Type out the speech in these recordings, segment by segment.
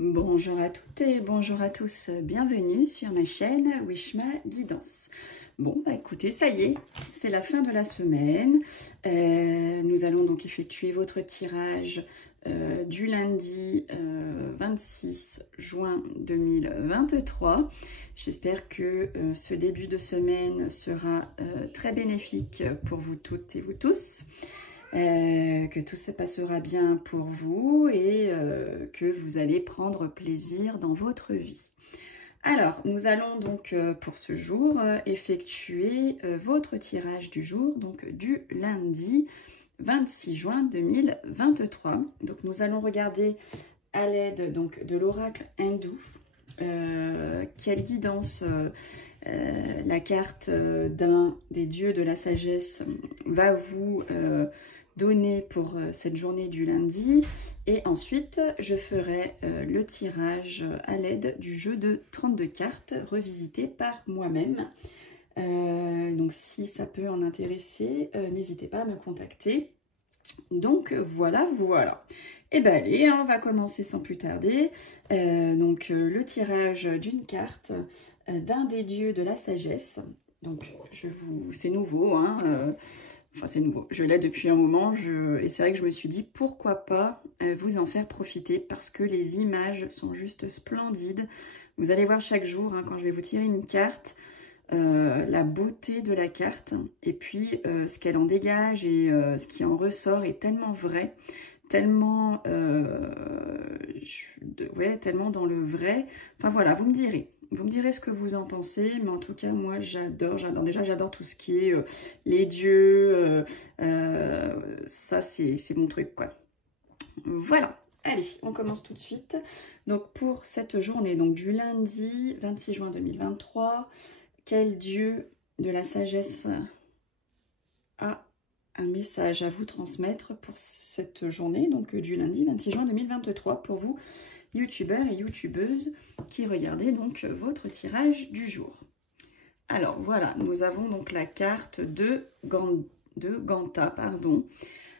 Bonjour à toutes et bonjour à tous, bienvenue sur ma chaîne Wishma Guidance. Bon, bah écoutez, ça y est, c'est la fin de la semaine. Nous allons donc effectuer votre tirage du lundi 26 juin 2023. J'espère que ce début de semaine sera très bénéfique pour vous toutes et vous tous. Que tout se passera bien pour vous et que vous allez prendre plaisir dans votre vie. Alors, nous allons donc pour ce jour effectuer votre tirage du jour, donc du lundi 26 juin 2023. Donc, nous allons regarder à l'aide donc de l'oracle hindou quelle guidance la carte d'un des dieux de la sagesse va vous donner pour cette journée du lundi, et ensuite je ferai le tirage à l'aide du jeu de 32 cartes revisité par moi-même. Donc si ça peut en intéresser, n'hésitez pas à me contacter. Donc voilà. Et bien allez, on va commencer sans plus tarder. Le tirage d'une carte d'un des dieux de la sagesse. Donc c'est nouveau, hein, enfin, c'est nouveau, je l'ai depuis un moment, et c'est vrai que je me suis dit pourquoi pas vous en faire profiter parce que les images sont juste splendides. Vous allez voir chaque jour, hein, quand je vais vous tirer une carte, la beauté de la carte et puis ce qu'elle en dégage et ce qui en ressort est tellement vrai, tellement, tellement dans le vrai. Enfin voilà, vous me direz. Vous me direz ce que vous en pensez, mais en tout cas, moi, j'adore. Déjà, j'adore tout ce qui est les dieux. Ça, c'est mon truc, quoi. Voilà. Allez, on commence tout de suite. Donc, pour cette journée, donc du lundi 26 juin 2023, quel dieu de la sagesse a un message à vous transmettre pour cette journée, donc du lundi 26 juin 2023, pour vous, youtubeurs et youtubeuses qui regardez donc votre tirage du jour. Alors voilà, nous avons donc la carte de Ganta, pardon.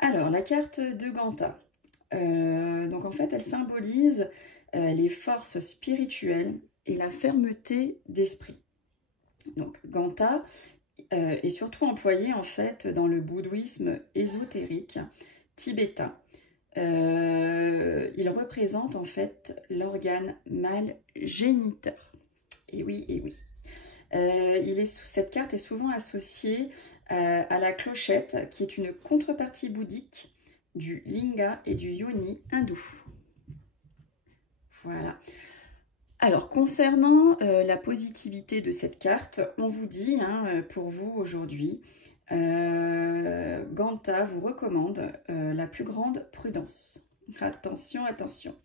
Alors la carte de Ganta, donc en fait elle symbolise les forces spirituelles et la fermeté d'esprit. Donc Ganta est surtout employé en fait dans le bouddhisme ésotérique tibétain. Il représente en fait l'organe mâle géniteur. Et oui, et oui. Cette carte est souvent associée à la clochette, qui est une contrepartie bouddhique du linga et du yoni hindou. Voilà. Alors, concernant la positivité de cette carte, on vous dit, hein, pour vous aujourd'hui, Ganta vous recommande la plus grande prudence. Attention, attention.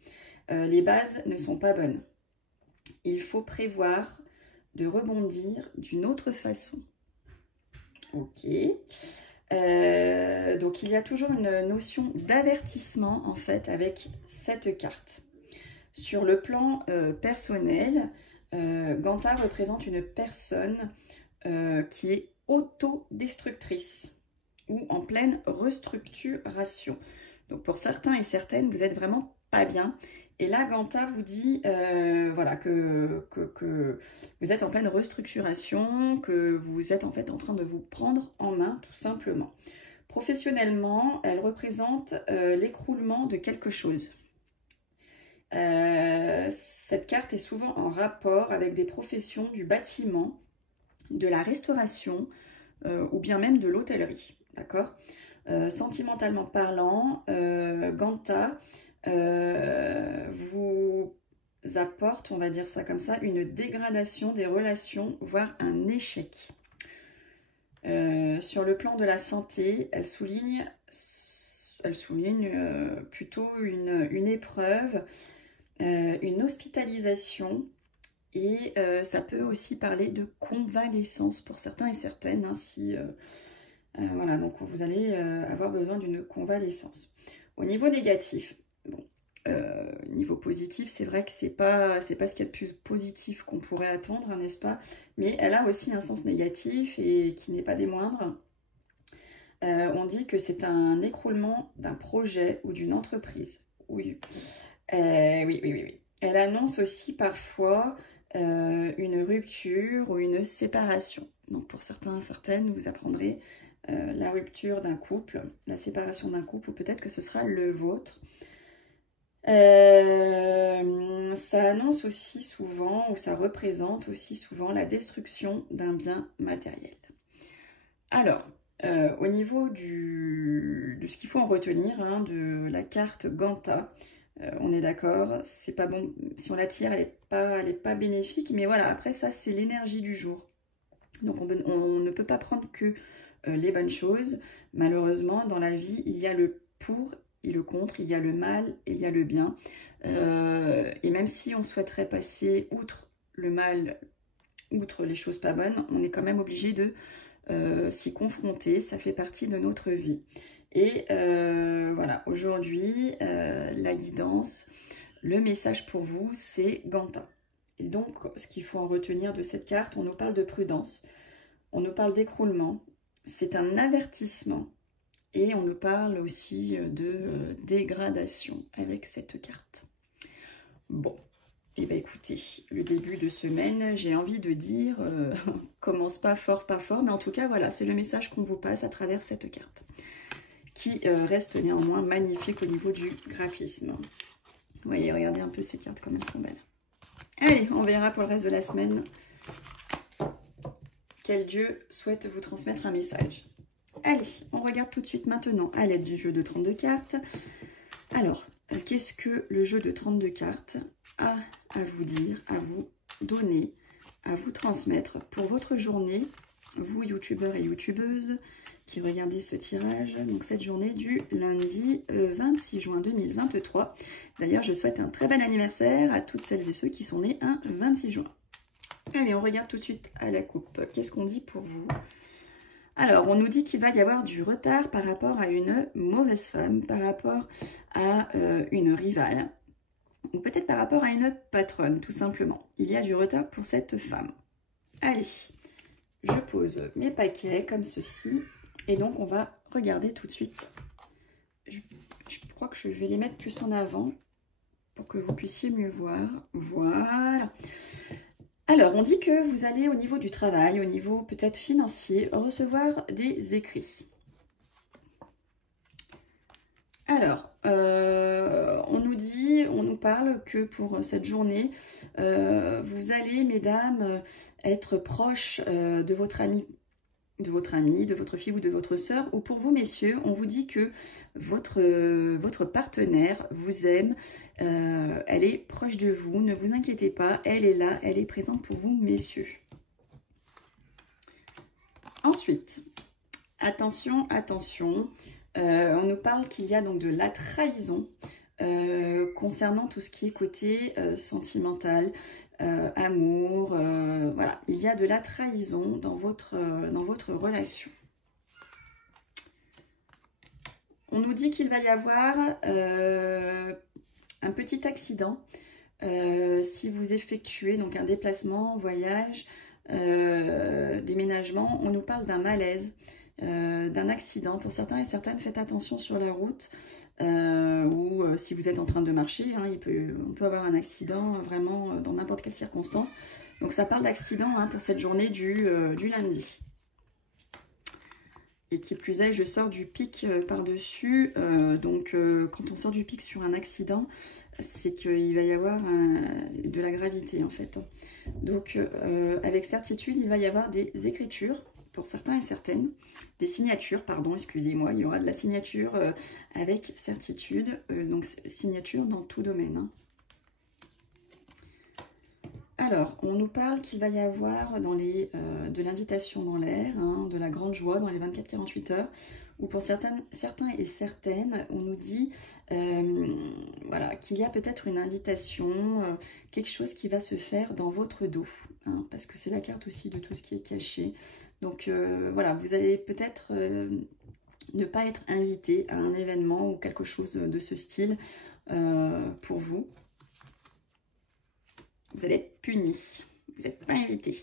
Les bases ne sont pas bonnes. Il faut prévoir de rebondir d'une autre façon. Ok. Donc, il y a toujours une notion d'avertissement, en fait, avec cette carte. Sur le plan personnel, Ganta représente une personne qui est autodestructrice ou en pleine restructuration. Donc pour certains et certaines, vous êtes vraiment pas bien. Et là, Ganta vous dit voilà, que vous êtes en pleine restructuration, que vous êtes en fait en train de vous prendre en main tout simplement. Professionnellement, elle représente l'écroulement de quelque chose. Cette carte est souvent en rapport avec des professions du bâtiment, de la restauration ou bien même de l'hôtellerie, d'accord. Sentimentalement parlant, Ganta vous apporte, on va dire ça comme ça, une dégradation des relations, voire un échec. Sur le plan de la santé, elle souligne plutôt une épreuve, une hospitalisation, et ça peut aussi parler de convalescence pour certains et certaines, hein, voilà, donc vous allez avoir besoin d'une convalescence. Au niveau négatif, bon, niveau positif, c'est vrai que c'est pas ce qu'il y a de plus positif qu'on pourrait attendre, hein, n'est-ce pas? Mais elle a aussi un sens négatif et qui n'est pas des moindres. On dit que c'est un écroulement d'un projet ou d'une entreprise. Oui. Oui. elle annonce aussi parfois une rupture ou une séparation. Donc pour certains et certaines, vous apprendrez la rupture d'un couple, la séparation d'un couple, ou peut-être que ce sera le vôtre. Ça annonce aussi souvent, ou ça représente aussi souvent la destruction d'un bien matériel. Alors, au niveau de ce qu'il faut en retenir, hein, de la carte Ganta, on est d'accord, c'est pas bon, si on la tire, elle est pas bénéfique, mais voilà, après ça, c'est l'énergie du jour. Donc on ne peut pas prendre que les bonnes choses. Malheureusement, dans la vie, il y a le pour et le contre, il y a le mal et il y a le bien. Et même si on souhaiterait passer outre le mal, outre les choses pas bonnes, on est quand même obligé de s'y confronter, ça fait partie de notre vie. Et voilà, aujourd'hui, la guidance, le message pour vous, c'est Ganta. Et donc, ce qu'il faut en retenir de cette carte, on nous parle de prudence, on nous parle d'écroulement, c'est un avertissement, et on nous parle aussi de dégradation avec cette carte. Bon, et bien écoutez, le début de semaine, j'ai envie de dire, commence pas fort, mais en tout cas, voilà, c'est le message qu'on vous passe à travers cette carte, qui reste néanmoins magnifique au niveau du graphisme. Vous voyez, regardez un peu ces cartes comme elles sont belles. Allez, on verra pour le reste de la semaine quel dieu souhaite vous transmettre un message. Allez, on regarde tout de suite maintenant à l'aide du jeu de 32 cartes. Alors, qu'est-ce que le jeu de 32 cartes a à vous dire, à vous donner, à vous transmettre pour votre journée, vous youtubeurs et youtubeuses qui regardez ce tirage, donc cette journée du lundi 26 juin 2023. D'ailleurs, je souhaite un très bon anniversaire à toutes celles et ceux qui sont nés un 26 juin. Allez, on regarde tout de suite à la coupe. Qu'est-ce qu'on dit pour vous? Alors, on nous dit qu'il va y avoir du retard par rapport à une mauvaise femme, par rapport à une rivale, ou peut-être par rapport à une patronne, tout simplement. Il y a du retard pour cette femme. Allez, je pose mes paquets comme ceci, et donc on va regarder tout de suite. Je crois que je vais les mettre plus en avant pour que vous puissiez mieux voir. Voilà. Alors, on dit que vous allez au niveau du travail, au niveau peut-être financier, recevoir des écrits. Alors, on nous parle que pour cette journée, vous allez, mesdames, être proche de votre ami, de votre fille ou de votre sœur, ou pour vous, messieurs, on vous dit que votre partenaire vous aime, elle est proche de vous, ne vous inquiétez pas, elle est là, elle est présente pour vous, messieurs. Ensuite, attention, attention, on nous parle qu'il y a donc de la trahison concernant tout ce qui est côté sentimental, amour, voilà, il y a de la trahison dans votre relation. On nous dit qu'il va y avoir un petit accident si vous effectuez donc un déplacement, voyage, déménagement. On nous parle d'un malaise, d'un accident. Pour certains et certaines, faites attention sur la route. Ou si vous êtes en train de marcher, hein, on peut avoir un accident vraiment dans n'importe quelle circonstance. Donc ça parle d'accident hein, pour cette journée du lundi. Et qui plus est, je sors du pic par-dessus. Donc quand on sort du pic sur un accident, c'est qu'il va y avoir de la gravité en fait. Donc avec certitude, il va y avoir des écritures. Pour certains et certaines, des signatures, pardon, excusez-moi, il y aura de la signature avec certitude, donc signature dans tout domaine. Hein. Alors, on nous parle qu'il va y avoir dans de l'invitation dans l'air, hein, de la grande joie dans les 24-48 heures, ou pour certains et certaines, on nous dit voilà, qu'il y a peut-être une invitation, quelque chose qui va se faire dans votre dos, hein, parce que c'est la carte aussi de tout ce qui est caché. Donc voilà, vous allez peut-être ne pas être invité à un événement ou quelque chose de ce style pour vous. Vous allez être puni, vous n'êtes pas invité.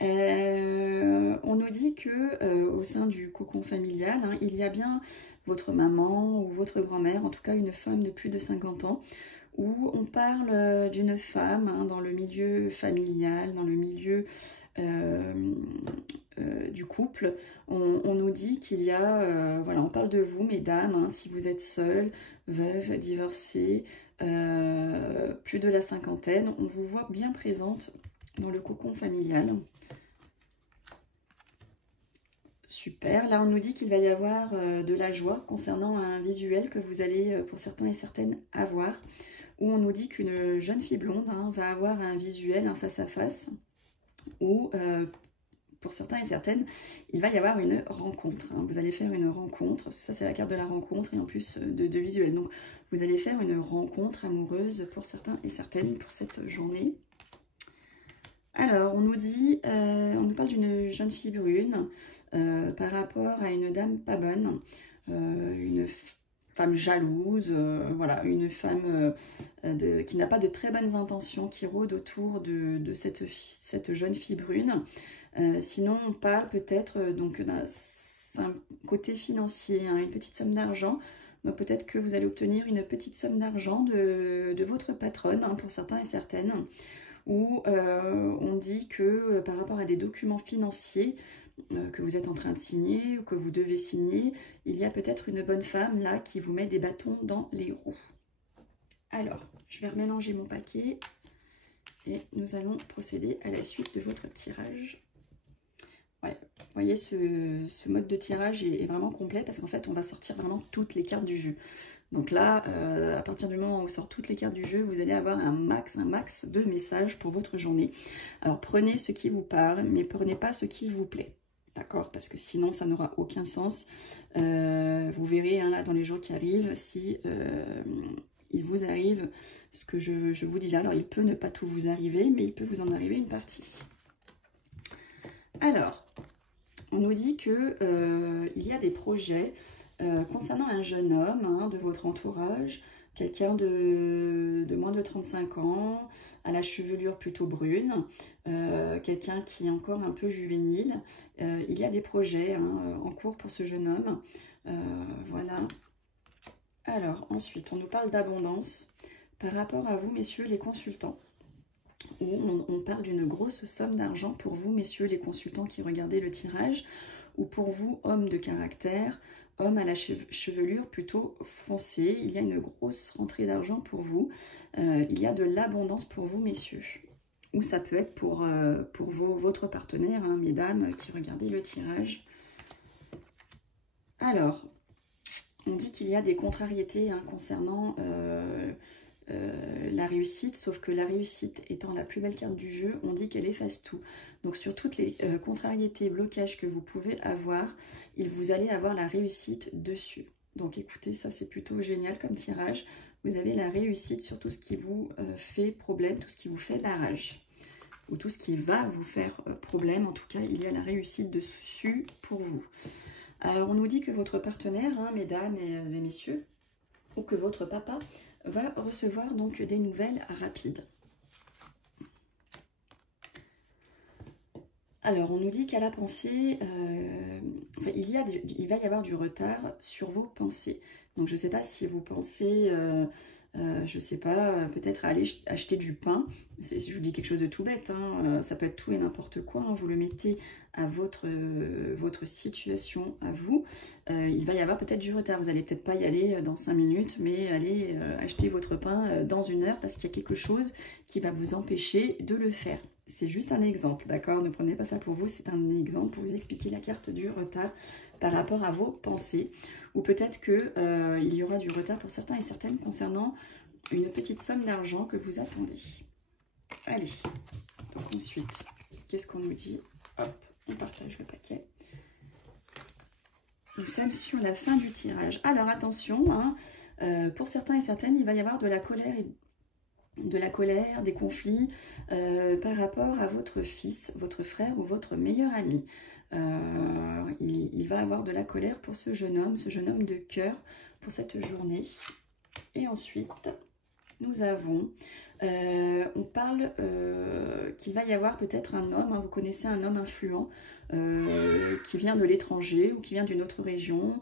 On nous dit que au sein du cocon familial, hein, il y a bien votre maman ou votre grand-mère, en tout cas une femme de plus de 50 ans, où on parle d'une femme hein, dans le milieu familial, dans le milieu du couple. On nous dit qu'il y a, voilà, on parle de vous, mesdames, hein, si vous êtes seule, veuve, divorcée, plus de la cinquantaine, on vous voit bien présente dans le cocon familial. Super, là on nous dit qu'il va y avoir de la joie concernant un visuel que vous allez pour certains et certaines avoir, où on nous dit qu'une jeune fille blonde hein, va avoir un visuel, un face-à-face, où pour certains et certaines, il va y avoir une rencontre. Hein. Vous allez faire une rencontre, ça c'est la carte de la rencontre et en plus de visuel. Donc vous allez faire une rencontre amoureuse pour certains et certaines pour cette journée. Alors on nous dit, on nous parle d'une jeune fille brune par rapport à une dame pas bonne, une femme jalouse, voilà, une femme qui n'a pas de très bonnes intentions, qui rôde autour de cette jeune fille brune. Sinon, on parle peut-être donc d'un côté financier, hein, une petite somme d'argent. Donc peut-être que vous allez obtenir une petite somme d'argent de votre patronne, hein, pour certains et certaines, où on dit que par rapport à des documents financiers que vous êtes en train de signer ou que vous devez signer, il y a peut-être une bonne femme là qui vous met des bâtons dans les roues. Alors, je vais remélanger mon paquet et nous allons procéder à la suite de votre tirage. Ouais, vous voyez, ce mode de tirage est vraiment complet parce qu'en fait, on va sortir vraiment toutes les cartes du jeu. Donc là, à partir du moment où on sort toutes les cartes du jeu, vous allez avoir un max de messages pour votre journée. Alors, prenez ce qui vous parle, mais prenez pas ce qui vous plaît. D'accord? Parce que sinon, ça n'aura aucun sens. Vous verrez hein, là, dans les jours qui arrivent, si il vous arrive ce que je vous dis là. Alors, il peut ne pas tout vous arriver, mais il peut vous en arriver une partie. Alors, on nous dit qu'il y a des projets concernant un jeune homme hein, de votre entourage, quelqu'un de moins de 35 ans, à la chevelure plutôt brune, quelqu'un qui est encore un peu juvénile. Il y a des projets hein, en cours pour ce jeune homme. Voilà. Alors, ensuite, on nous parle d'abondance par rapport à vous, messieurs les consultants, où on parle d'une grosse somme d'argent pour vous, messieurs les consultants qui regardez le tirage, ou pour vous, hommes de caractère, homme à la chevelure plutôt foncée, il y a une grosse rentrée d'argent pour vous, il y a de l'abondance pour vous, messieurs. Ou ça peut être pour votre partenaire, hein, mesdames, qui regardez le tirage. Alors, on dit qu'il y a des contrariétés hein, concernant la réussite, sauf que la réussite étant la plus belle carte du jeu, on dit qu'elle efface tout. Donc sur toutes les contrariétés, blocages que vous pouvez avoir, vous allez avoir la réussite dessus. Donc écoutez, ça c'est plutôt génial comme tirage. Vous avez la réussite sur tout ce qui vous fait problème, tout ce qui vous fait barrage. Ou tout ce qui va vous faire problème, en tout cas il y a la réussite dessus pour vous. Alors on nous dit que votre partenaire, hein, mesdames et messieurs, ou que votre papa va recevoir donc des nouvelles rapides. Alors, on nous dit qu'à la pensée, enfin, il va y avoir du retard sur vos pensées. Donc, je ne sais pas si vous pensez, je ne sais pas, peut-être aller acheter du pain. Je vous dis quelque chose de tout bête, hein, ça peut être tout et n'importe quoi. Hein, vous le mettez à votre situation, à vous. Il va y avoir peut-être du retard. Vous n'allez peut-être pas y aller dans 5 minutes, mais aller acheter votre pain dans 1 heure parce qu'il y a quelque chose qui va vous empêcher de le faire. C'est juste un exemple, d'accord? Ne prenez pas ça pour vous, c'est un exemple pour vous expliquer la carte du retard par rapport à vos pensées. Ou peut-être qu'il y aura du retard pour certains et certaines concernant une petite somme d'argent que vous attendez. Allez, donc ensuite, qu'est-ce qu'on nous dit? Hop, on partage le paquet. Nous sommes sur la fin du tirage. Alors attention, hein, pour certains et certaines, il va y avoir de la colère des conflits par rapport à votre fils, votre frère ou votre meilleur ami. Il va avoir de la colère pour ce jeune homme de cœur, pour cette journée. Et ensuite, nous avons, on parle qu'il va y avoir peut-être un homme, hein, vous connaissez un homme influent qui vient de l'étranger ou qui vient d'une autre région,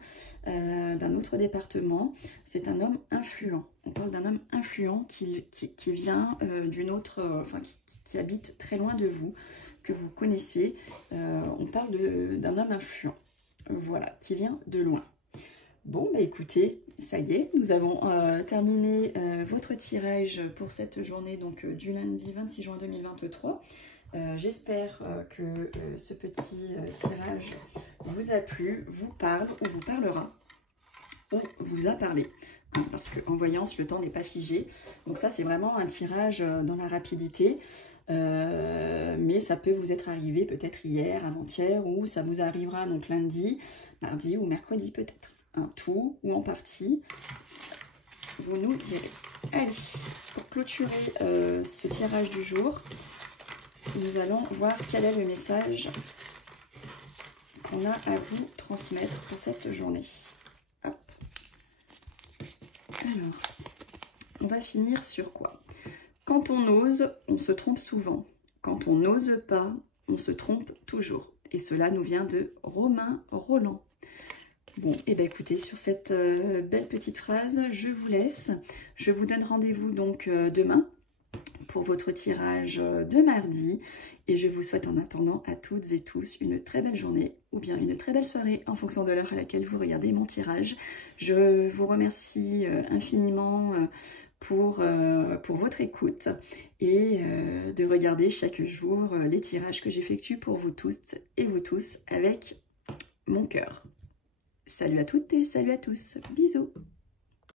d'un autre département. C'est un homme influent. On parle d'un homme influent qui vient d'une autre, enfin qui habite très loin de vous, que vous connaissez. On parle d'un homme influent, voilà, qui vient de loin. Bon, bah écoutez, ça y est, nous avons terminé votre tirage pour cette journée donc, du lundi 26 juin 2023. J'espère que ce petit tirage vous a plu, vous parle ou vous parlera, ou vous a parlé. Hein, parce qu'en voyance, le temps n'est pas figé. Donc ça, c'est vraiment un tirage dans la rapidité. Mais ça peut vous être arrivé peut-être hier, avant-hier, ou ça vous arrivera donc lundi, mardi ou mercredi peut-être. Un tout ou en partie, vous nous direz. Allez, pour clôturer ce tirage du jour, nous allons voir quel est le message qu'on a à vous transmettre pour cette journée. Hop. Alors, on va finir sur quoi? Quand on ose, on se trompe souvent. Quand on n'ose pas, on se trompe toujours. Et cela nous vient de Romain Roland. Bon, et bien écoutez, sur cette belle petite phrase, je vous laisse. Je vous donne rendez-vous donc demain pour votre tirage de mardi. Et je vous souhaite en attendant à toutes et tous une très belle journée ou bien une très belle soirée en fonction de l'heure à laquelle vous regardez mon tirage. Je vous remercie infiniment pour votre écoute et de regarder chaque jour les tirages que j'effectue pour vous tous et vous tous avec mon cœur. Salut à toutes et salut à tous. Bisous.